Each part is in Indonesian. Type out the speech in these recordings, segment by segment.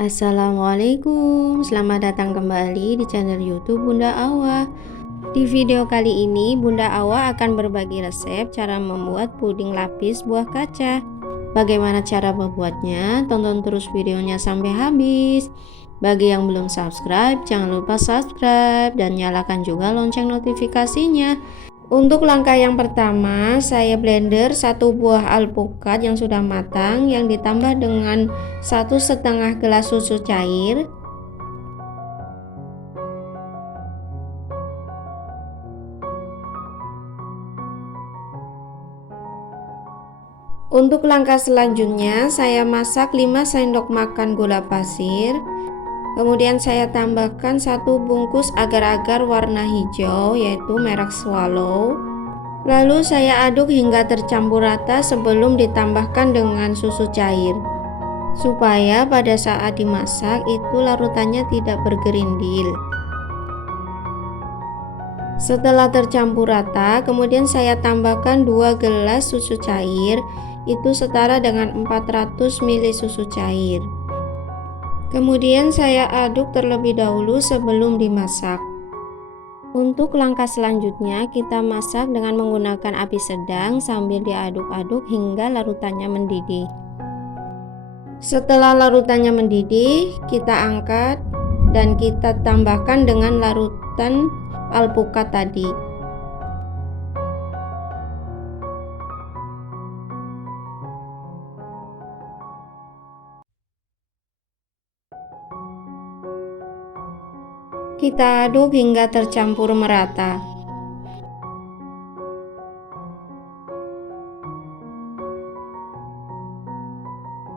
Assalamualaikum, selamat datang kembali di channel YouTube Bunda Awa. Di video kali ini Bunda Awa akan berbagi resep cara membuat puding lapis buah kaca. Bagaimana cara membuatnya? Tonton terus videonya sampai habis. Bagi yang belum subscribe, jangan lupa subscribe dan nyalakan juga lonceng notifikasinya. Untuk langkah yang pertama, saya blender 1 buah alpukat yang sudah matang yang ditambah dengan 1,5 gelas susu cair. Untuk langkah selanjutnya, saya masak 5 sendok makan gula pasir. Kemudian saya tambahkan 1 bungkus agar-agar warna hijau yaitu merek Swallow. Lalu saya aduk hingga tercampur rata sebelum ditambahkan dengan susu cair. Supaya pada saat dimasak itu larutannya tidak bergerindil. Setelah tercampur rata, kemudian saya tambahkan 2 gelas susu cair, itu setara dengan 400 ml susu cair. Kemudian saya aduk terlebih dahulu sebelum dimasak. Untuk langkah selanjutnya, kita masak dengan menggunakan api sedang sambil diaduk-aduk hingga larutannya mendidih. Setelah larutannya mendidih, kita angkat dan kita tambahkan dengan larutan alpukat tadi. Kita aduk hingga tercampur merata.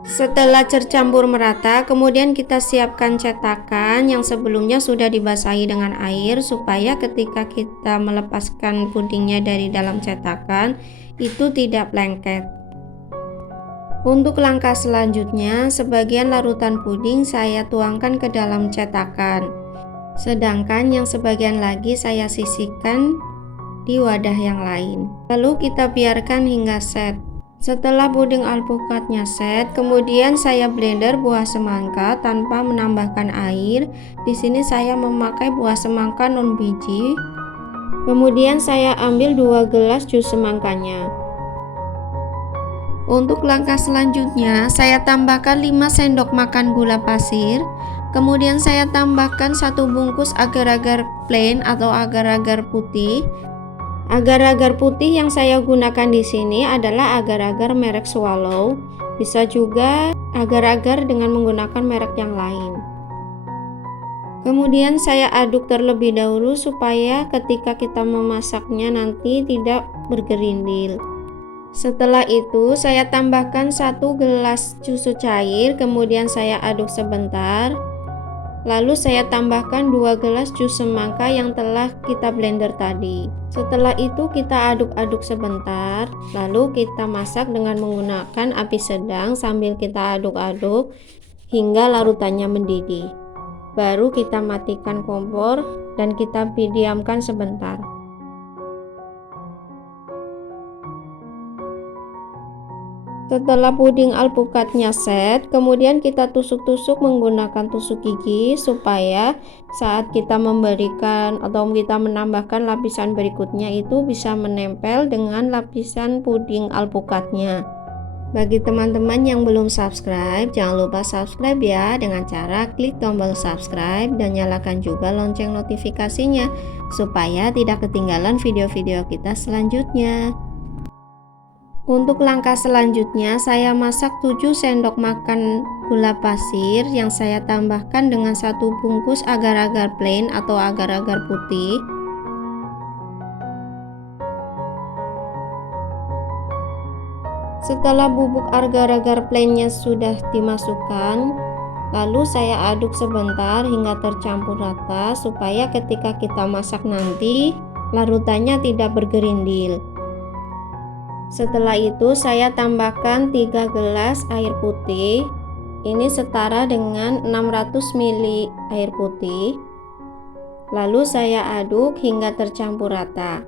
Setelah tercampur merata, kemudian kita siapkan cetakan yang sebelumnya sudah dibasahi dengan air supaya ketika kita melepaskan pudingnya dari dalam cetakan itu tidak lengket. Untuk langkah selanjutnya, sebagian larutan puding saya tuangkan ke dalam cetakan. Sedangkan yang sebagian lagi saya sisihkan di wadah yang lain. Lalu kita biarkan hingga set. Setelah puding alpukatnya set, kemudian saya blender buah semangka tanpa menambahkan air. Di sini saya memakai buah semangka non biji. Kemudian saya ambil 2 gelas jus semangkanya. Untuk langkah selanjutnya, saya tambahkan 5 sendok makan gula pasir. Kemudian saya tambahkan 1 bungkus agar-agar plain atau agar-agar putih. Agar-agar putih yang saya gunakan di sini adalah agar-agar merek Swallow. Bisa juga agar-agar dengan menggunakan merek yang lain. Kemudian saya aduk terlebih dahulu supaya ketika kita memasaknya nanti tidak bergerindil. Setelah itu saya tambahkan 1 gelas susu cair, kemudian saya aduk sebentar. Lalu saya tambahkan 2 gelas jus semangka yang telah kita blender tadi. Setelah itu kita aduk-aduk sebentar, lalu kita masak dengan menggunakan api sedang sambil kita aduk-aduk hingga larutannya mendidih. Baru kita matikan kompor dan kita diamkan sebentar. Setelah puding alpukatnya set, kemudian kita tusuk-tusuk menggunakan tusuk gigi supaya saat kita memberikan atau kita menambahkan lapisan berikutnya itu bisa menempel dengan lapisan puding alpukatnya. Bagi teman-teman yang belum subscribe, jangan lupa subscribe ya dengan cara klik tombol subscribe dan nyalakan juga lonceng notifikasinya supaya tidak ketinggalan video-video kita selanjutnya. Untuk langkah selanjutnya, saya masak 7 sendok makan gula pasir yang saya tambahkan dengan 1 bungkus agar-agar plain atau agar-agar putih. Setelah bubuk agar-agar plainnya sudah dimasukkan, lalu saya aduk sebentar hingga tercampur rata supaya ketika kita masak nanti larutannya tidak bergerindil. Setelah itu saya tambahkan 3 gelas air putih. Ini setara dengan 600 ml air putih. Lalu saya aduk hingga tercampur rata.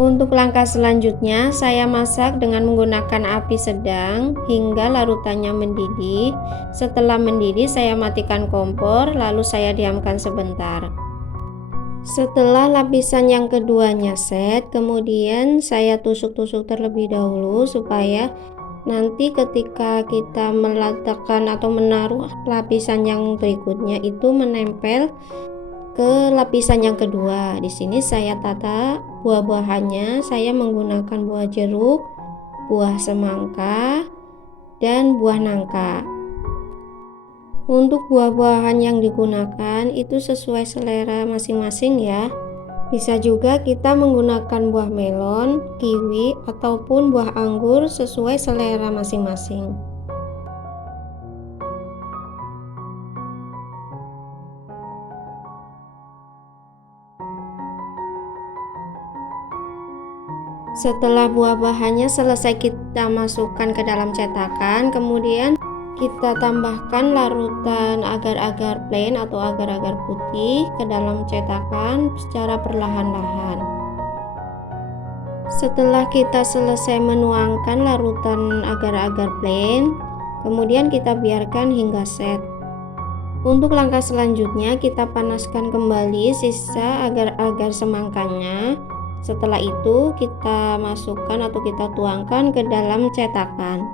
Untuk langkah selanjutnya, saya masak dengan menggunakan api sedang hingga larutannya mendidih. Setelah mendidih, saya matikan kompor, lalu saya diamkan sebentar. Setelah lapisan yang keduanya set, kemudian saya tusuk-tusuk terlebih dahulu supaya nanti ketika kita meletakkan atau menaruh lapisan yang berikutnya itu menempel ke lapisan yang kedua. Di sini saya tata buah-buahannya. Saya menggunakan buah jeruk, buah semangka, dan buah nangka. Untuk buah-buahan yang digunakan itu sesuai selera masing-masing ya. Bisa juga kita menggunakan buah melon, kiwi, ataupun buah anggur sesuai selera masing-masing. Setelah buah-buahannya selesai kita masukkan ke dalam cetakan, kemudian kita tambahkan larutan agar-agar plain atau agar-agar putih ke dalam cetakan secara perlahan-lahan. Setelah kita selesai menuangkan larutan agar-agar plain, kemudian kita biarkan hingga set. Untuk langkah selanjutnya, kita panaskan kembali sisa agar-agar semangkanya. Setelah itu, kita masukkan atau kita tuangkan ke dalam cetakan.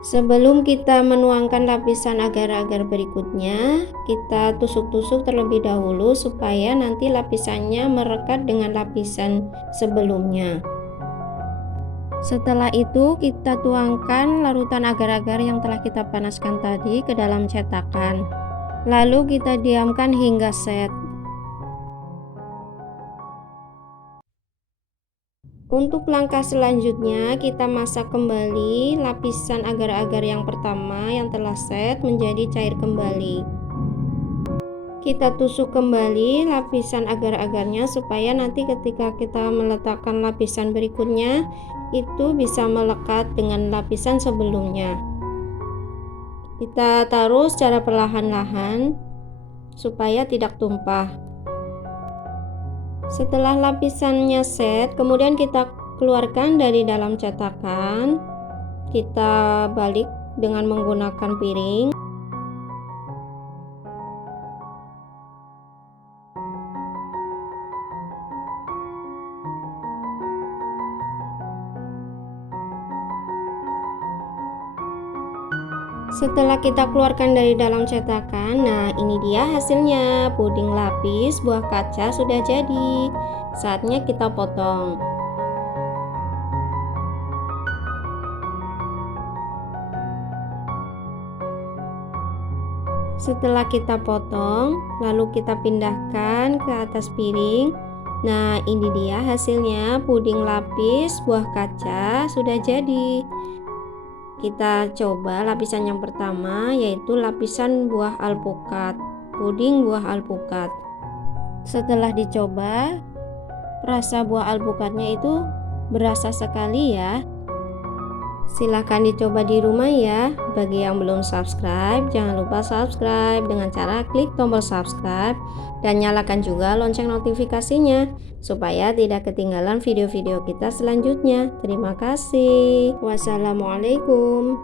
Sebelum kita menuangkan lapisan agar-agar berikutnya, kita tusuk-tusuk terlebih dahulu supaya nanti lapisannya merekat dengan lapisan sebelumnya. Setelah itu, kita tuangkan larutan agar-agar yang telah kita panaskan tadi ke dalam cetakan. Lalu kita diamkan hingga set. Untuk langkah selanjutnya, kita masak kembali lapisan agar-agar yang pertama yang telah set menjadi cair kembali. Kita tusuk kembali lapisan agar-agarnya supaya nanti ketika kita meletakkan lapisan berikutnya itu bisa melekat dengan lapisan sebelumnya. Kita taruh secara perlahan-lahan supaya tidak tumpah. Setelah lapisannya set, kemudian kita keluarkan dari dalam cetakan. Kita balik dengan menggunakan piring. Setelah kita keluarkan dari dalam cetakan, nah ini dia hasilnya. Puding lapis buah kaca sudah jadi. Saatnya kita potong. Setelah kita potong, lalu kita pindahkan ke atas piring. Nah ini dia hasilnya, puding lapis buah kaca sudah jadi. Kita coba lapisan yang pertama, yaitu lapisan buah alpukat, puding buah alpukat. Setelah dicoba, rasa buah alpukatnya itu berasa sekali ya. Silahkan dicoba di rumah ya. Bagi yang belum subscribe, jangan lupa subscribe dengan cara klik tombol subscribe dan nyalakan juga lonceng notifikasinya supaya tidak ketinggalan video-video kita selanjutnya. Terima kasih. Wassalamualaikum.